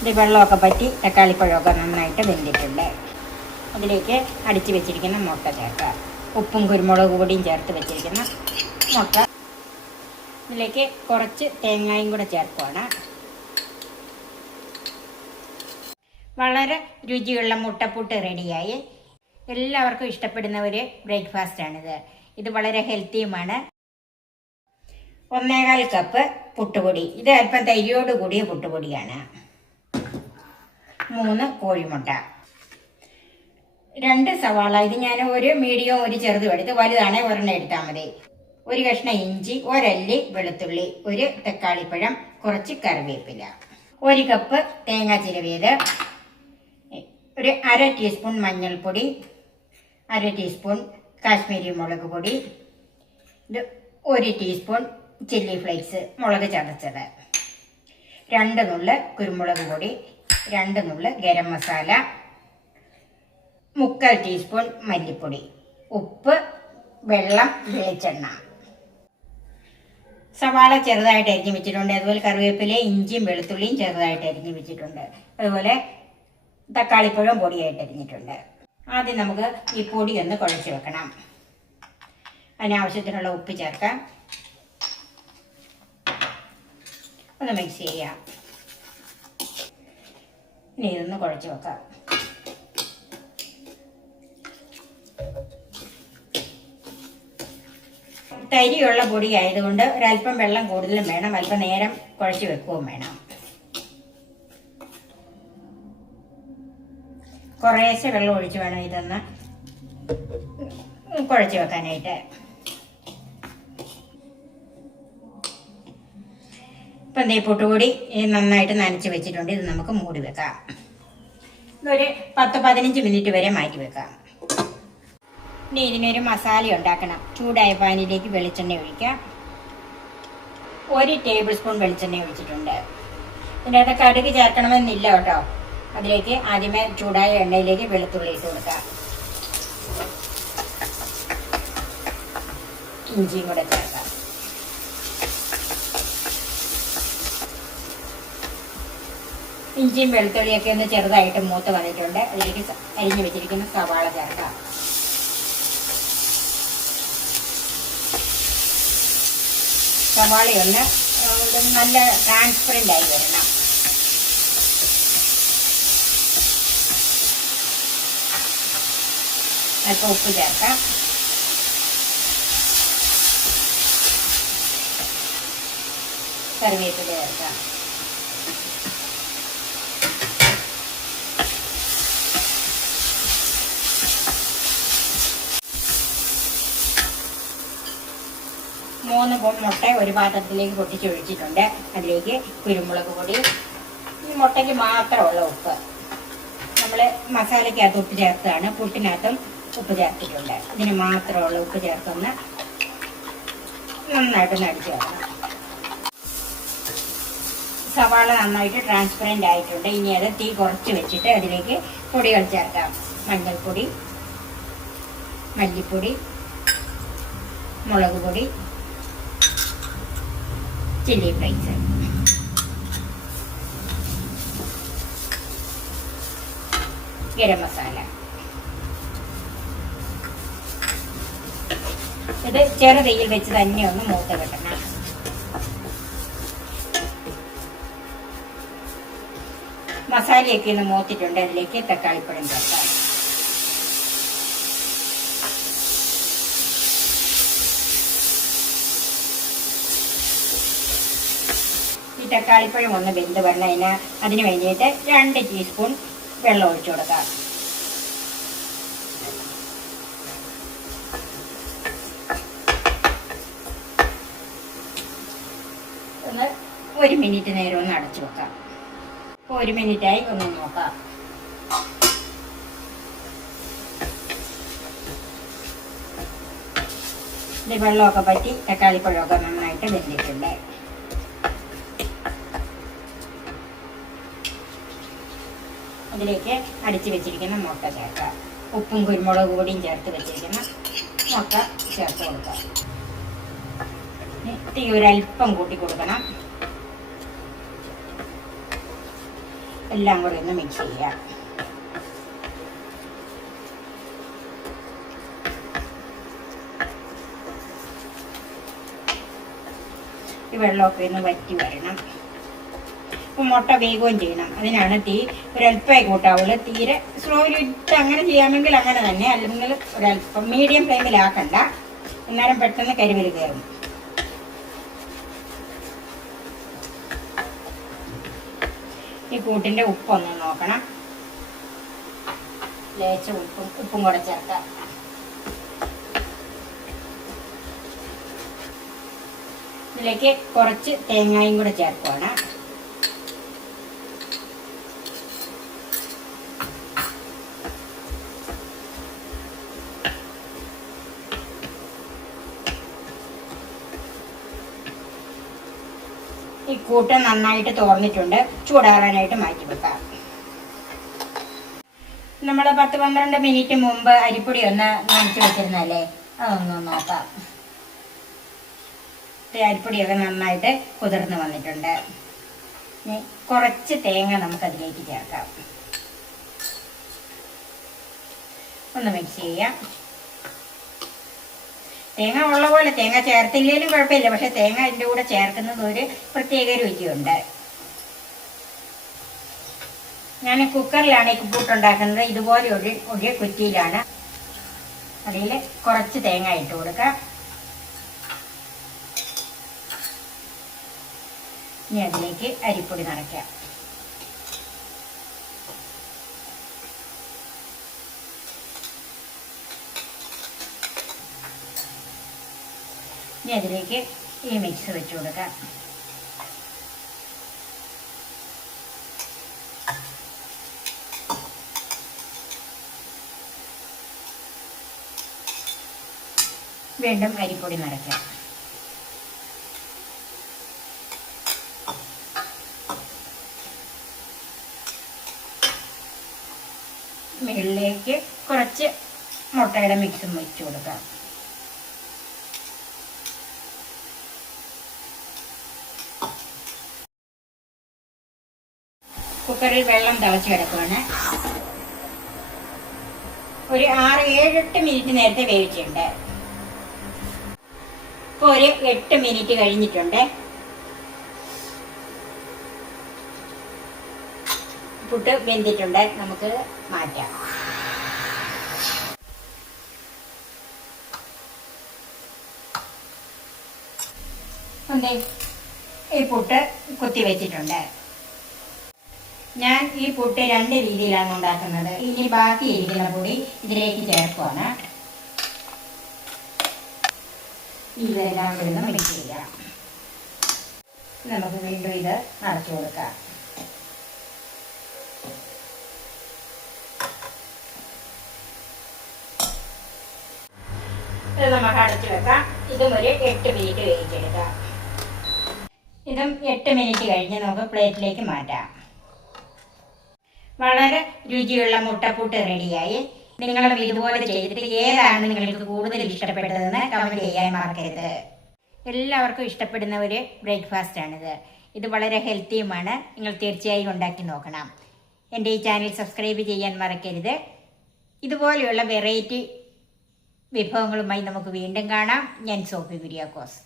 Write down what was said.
ഇത് വെള്ളമൊക്കെ പറ്റി തക്കാളിപ്പഴമൊക്കെ നന്നായിട്ട് വെന്തിട്ടുണ്ട്. അതിലേക്ക് അടിച്ച് വെച്ചിരിക്കുന്ന മുട്ട ചേർക്കുക. ഉപ്പും കുരുമുളക് പൊടിയും ചേർത്ത് വെച്ചിരിക്കുന്ന മുട്ട. ഇതിലേക്ക് കുറച്ച് തേങ്ങയും കൂടെ ചേർക്കുകയാണ്. വളരെ രുചിയുള്ള മുട്ടപ്പുട്ട് റെഡിയായി. എല്ലാവർക്കും ഇഷ്ടപ്പെടുന്ന ഒരു ബ്രേക്ക്ഫാസ്റ്റാണിത്. ഇത് വളരെ ഹെൽത്തിയുമാണ്. 1.25 കപ്പ് പുട്ടുപൊടി. ഇത് അല്പം തരിയോട് കൂടിയ പുട്ടുപൊടിയാണ്. 3 കോഴിമുട്ട, 2 സവാള. ഇത് ഞാൻ ഒരു മീഡിയവും ഒരു ചെറുതും എടുത്ത്, വലുതാണെങ്കിൽ ഒരെണ്ണം എടുത്താൽ മതി. 1 കഷ്ണം ഇഞ്ചി, 1 അല്ലി വെളുത്തുള്ളി, 1 തക്കാളിപ്പഴം, കുറച്ച് കറിവേപ്പില, 1 കപ്പ് തേങ്ങ ചിരവിയത്, 1/2 ടീസ്പൂൺ മഞ്ഞൾപ്പൊടി, 1/2 ടീസ്പൂൺ കാശ്മീരി മുളക് പൊടി, 1 ടീസ്പൂൺ ചില്ലി ഫ്ലേക്സ് മുളക് ചതച്ചത്, 2 നുള്ള് കുരുമുളക് പൊടി, 2 നുള്ള് ഗരം മസാല, 3/4 ടീസ്പൂൺ മല്ലിപ്പൊടി, ഉപ്പ്, വെള്ളം, വെളിച്ചെണ്ണ. സവാള ചെറുതായിട്ട് അരിഞ്ഞ് വെച്ചിട്ടുണ്ട്. അതുപോലെ കറിവേപ്പിലയും ഇഞ്ചിയും വെളുത്തുള്ളിയും ചെറുതായിട്ട് അരിഞ്ഞ് വെച്ചിട്ടുണ്ട്. അതുപോലെ തക്കാളിപ്പഴം പൊടിയായിട്ട് അരിഞ്ഞിട്ടുണ്ട്. ആദ്യം നമുക്ക് ഈ പൊടി ഒന്ന് കുഴച്ച് വെക്കണം. അതിനാവശ്യത്തിനുള്ള ഉപ്പ് ചേർക്കാം. ഒന്ന് മിക്സ് ചെയ്യാം. ഇനി ഇതൊന്ന് കുഴച്ച് വെക്കാം. തരിയുള്ള പൊടി ആയതുകൊണ്ട് ഒരല്പം വെള്ളം കൂടുതലും വേണം. അല്പം നേരം കുഴച്ച് വെക്കുകയും വേണം. കുറേശ്ശെ വെള്ളം ഒഴിച്ച് വേണം ഇതൊന്ന് കുഴച്ച് വെക്കാനായിട്ട്. ഇപ്പം ദേ പുട്ടുപൊടി നന്നായിട്ട് നനച്ച് വെച്ചിട്ടുണ്ട്. ഇത് നമുക്ക് മൂടി വെക്കാം. ഇതൊരു 10-15 മിനിറ്റ് വരെ മാറ്റി വെക്കാം. ഇനി ഇതിനൊരു മസാല ഉണ്ടാക്കണം. ചൂടായ പാനിലേക്ക് വെളിച്ചെണ്ണ ഒഴിക്കാം. 1 ടേബിൾ സ്പൂൺ വെളിച്ചെണ്ണ ഒഴിച്ചിട്ടുണ്ട്. ഇതിൻ്റെ അകത്ത് കടുക് ചേർക്കണമെന്നില്ല കേട്ടോ. അതിലേക്ക് ആദ്യമേ ചൂടായ എണ്ണയിലേക്ക് വെളുത്തുള്ളി ഇട്ട് കൊടുക്കാം. ഇഞ്ചിയും കൂടെ ചേർക്കാം. ഇഞ്ചിയും വെളുത്തുള്ളിയൊക്കെ ഒന്ന് ചെറുതായിട്ട് മൂത്ത് വന്നിട്ടുണ്ട്. അതിലേക്ക് അരിഞ്ഞു വെച്ചിരിക്കുന്ന സവാള ചേർക്കാം. സവാളയൊന്ന് നല്ല ട്രാൻസ്പെറൻ്റ് ആയി വരണം. അല്പം ഉപ്പ് ചേർക്കാം. കറിവേപ്പില ചേർക്കാം. മൂന്ന് മുട്ട ഒരു പാത്രത്തിലേക്ക് പൊട്ടിച്ചൊഴിച്ചിട്ടുണ്ട്. അതിലേക്ക് കുരുമുളക് പൊടി, ഈ മുട്ടയ്ക്ക് മാത്രമുള്ള ഉപ്പ്. നമ്മൾ മസാലയ്ക്കകത്ത് ഉപ്പ് ചേർത്താണ്. പുട്ടിനകത്തും ഉപ്പ് ചേർത്തിട്ടുണ്ട്. ഇതിന് മാത്രമുള്ള ഉപ്പ് ചേർത്തൊന്ന് നന്നായിട്ടൊന്ന് അടിച്ചു വെക്കണം. സവാള നന്നായിട്ട് ട്രാൻസ്പെറൻ്റ് ആയിട്ടുണ്ട്. ഇനി അത് തീ കുറച്ച് വെച്ചിട്ട് അതിലേക്ക് പൊടികൾ ചേർക്കാം. മഞ്ഞൾപ്പൊടി, മല്ലിപ്പൊടി, മുളക് പൊടി, ചില്ലി ഫ്ലേക്സ്, ഗരം മസാല. ഇത് ചെറു തീയിൽ വെച്ച് തന്നെ ഒന്ന് മൂത്ത് കിട്ടണം. മസാലയൊക്കെ ഒന്ന് മൂത്തിട്ടുണ്ട്. അതിലേക്ക് തക്കാളിപ്പഴം ചേർക്കാം. ഈ തക്കാളിപ്പഴം ഒന്ന് വെന്ത് വരണം. അതിന് വേണ്ടിയിട്ട് 2 ടീസ്പൂൺ വെള്ളം ഒഴിച്ചു കൊടുക്കാം. ഒന്ന് 1 മിനിറ്റ് നേരം ഒന്ന് അടച്ചു വെക്കാം. 1 മിനിറ്റായി, ഒന്ന് നോക്കാം. ഇത് വെള്ളമൊക്കെ പറ്റി തക്കാളിപ്പഴമൊക്കെ നന്നായിട്ട് വെന്തിട്ടുണ്ട്. അതിലേക്ക് അടിച്ച് വെച്ചിരിക്കുന്ന മുട്ട ചേർക്കാം. ഉപ്പും കുരുമുളക് പൊടിയും ചേർത്ത് വെച്ചിരിക്കുന്ന മുട്ട ചേർത്ത് കൊടുക്കാം. തീ ഒരല്പം കൂട്ടി കൊടുക്കണം. എല്ലാം കൂടി ഒന്ന് മിക്സ് ചെയ്യാം. ഈ വെള്ളമൊക്കെ ഒന്ന് വറ്റി വരണം. അപ്പം മുട്ട വേഗവും ചെയ്യണം. അതിനാണ് തീ ഒരല്പമായി കൂട്ടാവുള്ളൂ. തീരെ സ്ലോയിലിട്ട് അങ്ങനെ ചെയ്യാമെങ്കിൽ അങ്ങനെ തന്നെ, അല്ലെങ്കിൽ ഒരല്പം മീഡിയം ഫ്ലെയിമിലാക്കണ്ട, അന്നേരം പെട്ടെന്ന് കരിവിൽ കയറും. ഈ കൂട്ടിൻ്റെ ഉപ്പൊന്ന് നോക്കണം. ലേശ ഉപ്പും കൂടെ ചേർക്കാം. ഇതിലേക്ക് കുറച്ച് തേങ്ങയും കൂടെ ചേർക്കുകയാണ്. ഈ കൂട്ട് നന്നായിട്ട് തോർന്നിട്ടുണ്ട്. ചൂടാറാനായിട്ട് മാറ്റി വെക്കാം. നമ്മൾ 10-12 മിനിറ്റ് മുമ്പ് അരിപ്പൊടി ഒന്ന് നനച്ച് വെച്ചിരുന്നല്ലേ, അതൊന്ന് നോക്കാം. അരിപ്പൊടിയൊക്കെ നന്നായിട്ട് കുതിർന്ന് വന്നിട്ടുണ്ട്. ഇനി കുറച്ച് തേങ്ങ നമുക്കതിലേക്ക് ചേർക്കാം. ഒന്ന് മിക്സ് ചെയ്യാം. തേങ്ങ ഉള്ള പോലെ, തേങ്ങ ചേർത്തില്ലെങ്കിലും കുഴപ്പമില്ല, പക്ഷെ തേങ്ങ അതിൻ്റെ കൂടെ ചേർക്കുന്നത് ഒരു പ്രത്യേക രുചിയുണ്ട്. ഞാൻ കുക്കറിലാണ് ഈ കൂട്ടുണ്ടാക്കുന്നത്. ഇതുപോലെ ഒരു കുറ്റിയിലാണ്. അതിൽ കുറച്ച് തേങ്ങ ഇട്ട് കൊടുക്കാം. ഇനി അതിലേക്ക് അരിപ്പൊടി നിറയ്ക്കാം. ഇനി അതിലേക്ക് ഈ മിക്സ് വെച്ച് കൊടുക്കാം. വീണ്ടും അരിപ്പൊടി നിറയ്ക്കാം. മുകളിലേക്ക് കുറച്ച് മുട്ടയുടെ മിക്സും വെച്ച് കൊടുക്കാം. കുക്കറിൽ വെള്ളം തിളച്ച് കിടക്കുകയാണ്. ഒരു 6-7-8 മിനിറ്റ് നേരത്തെ വേവിച്ചിട്ടുണ്ട്. ഇപ്പോൾ ഒരു 8 മിനിറ്റ് കഴിഞ്ഞിട്ടുണ്ട്. പുട്ട് വെന്തിട്ടുണ്ട്. നമുക്ക് മാറ്റാം. ഈ പുട്ട് കുത്തി വെച്ചിട്ടുണ്ട്. ഞാൻ ഈ പുട്ട് 2 രീതിയിലാണ് ഉണ്ടാക്കുന്നത്. ഇനി ബാക്കി ഇരിക്കുന്ന പൊടി ഇതിലേക്ക് ചേർക്കുവാണ്. ഇതെല്ലാം കൂടി ഒന്ന് മിക്സ് ചെയ്യാം. നമുക്ക് വീണ്ടും ഇത് നിറച്ചു കൊടുക്കാം. ഇത് നമുക്ക് അടച്ചു വെക്കാം. ഇതും ഒരു 8 മിനിറ്റ് വേവിച്ചെടുക്കാം. ഇതും 8 മിനിറ്റ് കഴിഞ്ഞ് നമുക്ക് പ്ലേറ്റിലേക്ക് മാറ്റാം. വളരെ രുചിയുള്ള മുട്ടപ്പുട്ട് റെഡിയായി. നിങ്ങളും ഇതുപോലെ ചെയ്തിട്ട് ഏതാണ് നിങ്ങൾക്ക് കൂടുതൽ ഇഷ്ടപ്പെട്ടതെന്ന് കമൻറ്റ് ചെയ്യാൻ മറക്കരുത്. എല്ലാവർക്കും ഇഷ്ടപ്പെടുന്ന ഒരു ബ്രേക്ക്ഫാസ്റ്റാണിത്. ഇത് വളരെ ഹെൽത്തിയുമാണ്. നിങ്ങൾ തീർച്ചയായും ഉണ്ടാക്കി നോക്കണം. എൻ്റെ ഈ ചാനൽ സബ്സ്ക്രൈബ് ചെയ്യാൻ മറക്കരുത്. ഇതുപോലെയുള്ള വെറൈറ്റി വിഭവങ്ങളുമായി നമുക്ക് വീണ്ടും കാണാം. ഞാൻ സോഫി കുര്യാക്കോസ്.